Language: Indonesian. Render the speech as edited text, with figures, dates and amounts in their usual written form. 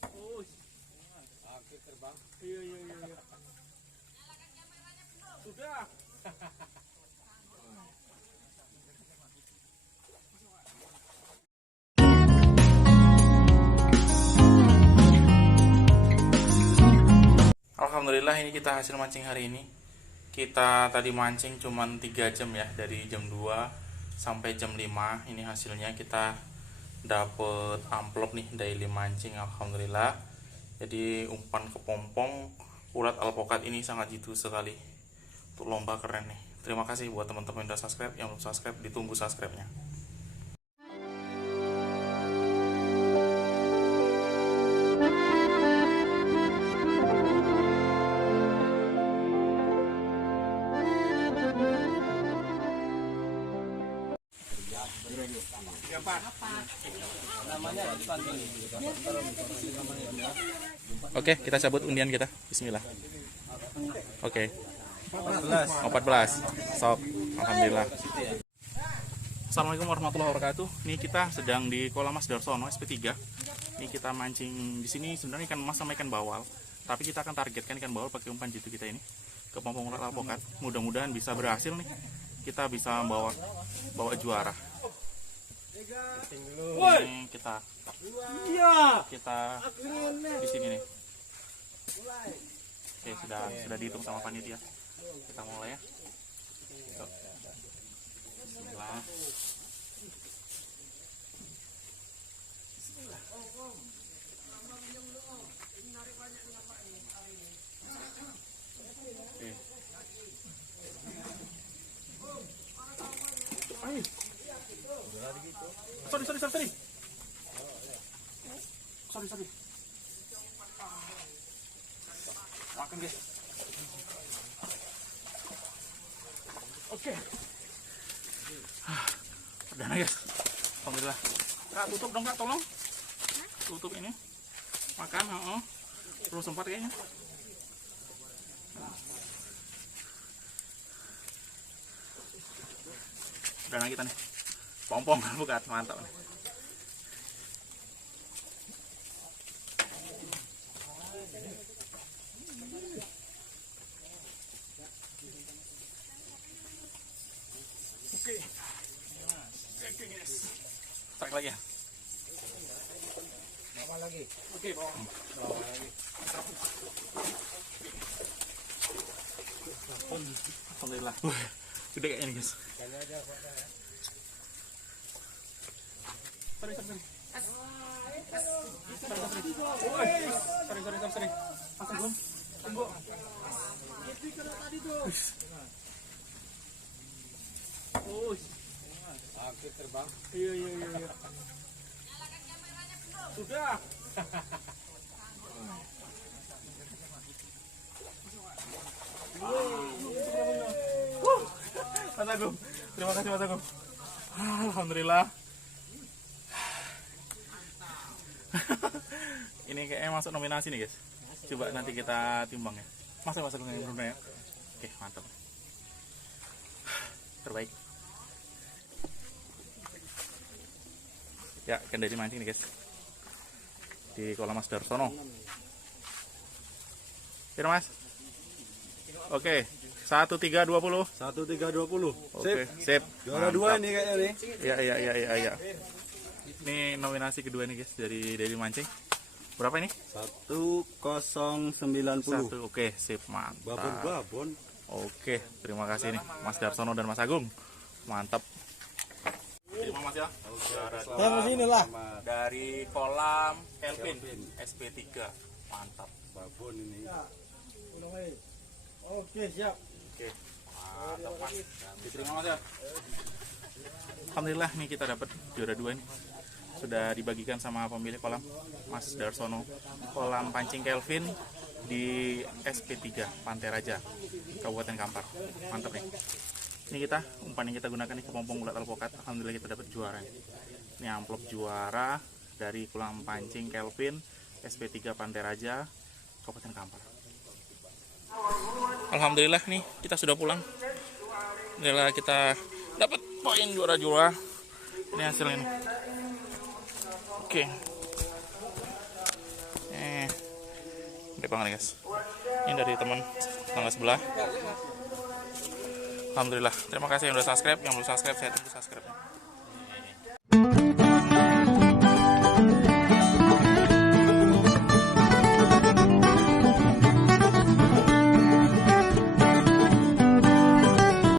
Oh, akhir terbang. Iya. Sudah. Alhamdulillah ini kita hasil mancing hari ini. Kita tadi mancing cuman 3 jam ya, dari jam 2 sampai jam 5. Ini hasilnya kita dapet amplop nih, daily mancing, alhamdulillah. Jadi umpan kepompong ulat alpokat ini sangat jitu sekali. Untuk lomba keren nih. Terima kasih buat teman-teman yang udah subscribe, yang belum subscribe ditunggu subscribe-nya. Oke, kita cabut undian kita. Bismillah. Oke. 14. Stop. Alhamdulillah. Assalamualaikum warahmatullahi wabarakatuh. Ini kita sedang di kolam Mas Darsono SP3. Ini kita mancing di sini sebenarnya ikan emas sama ikan bawal. Tapi kita akan targetkan ikan bawal pakai umpan jitu kita ini ke pompong ulat alpokat. Mudah-mudahan bisa berhasil nih. Kita bisa bawa juara. Ini kita di sini nih. Oke, sudah dihitung sama panitia. Kita mulai ya. Bismillah. Sorry. Makan guys. Oke. Perdana guys. Alhamdulillah. Kak, tutup dong Kak, tolong. Tutup ini. Makan, Belum sempat kayaknya. Perdana kita nih. Pompong bukan, mantap nih. Oke guys, tarik lagi ya. Bawa lagi. Oke, bawa lagi. Alhamdulillah. Gede kayak ini guys. Sorry. Masa belum? Tunggu. Oh, akhir terbang. Iya. Sudah. Mas Agung, terima kasih Mas Agung. Alhamdulillah. Ini kayaknya masuk nominasi nih guys. Coba nanti kita timbang ya. Mas Agung yang Bruno ya. Oke, mantap. Terbaik. Ya, ikan dari mancing nih guys. Di kolam Mas Darsono. Kira Mas? Oke. 1320. 1320. Sip. Juara 2 ini kayaknya nih. Iya. Ini nominasi kedua nih guys dari mancing. Berapa ini? 1090. Oke, sip, mantap. Babon. Oke, terima kasih nih Mas Darsono dan Mas Agung. Mantap. Terima Mas ya. Sama sini lah. Dari kolam Kelvin SP3. Mantap. Babon ini. Oke, siap. Oke. Mantap Mas. Diterima Mas ya. Alhamdulillah nih kita dapat juara 2 nih. Sudah dibagikan sama pemilik kolam Mas Darsono. Kolam pancing Kelvin di SP3 Pantai Raja, Kabupaten Kampar. Mantap nih. Ini kita umpan yang kita gunakan nih kepompong ulat alpokat. Alhamdulillah kita dapat juara. Ini amplop juara dari kolam pancing Kelvin SP3 Pantai Raja, Kabupaten Kampar. Alhamdulillah nih kita sudah pulang. Alhamdulillah kita dapat poin juara-juara. Ini hasilnya nih. Oke. Gede banget nih guys. Ini dari teman tetangga sebelah. Alhamdulillah. Terima kasih yang udah subscribe. Yang belum subscribe, saya tunggu subscribe-nya.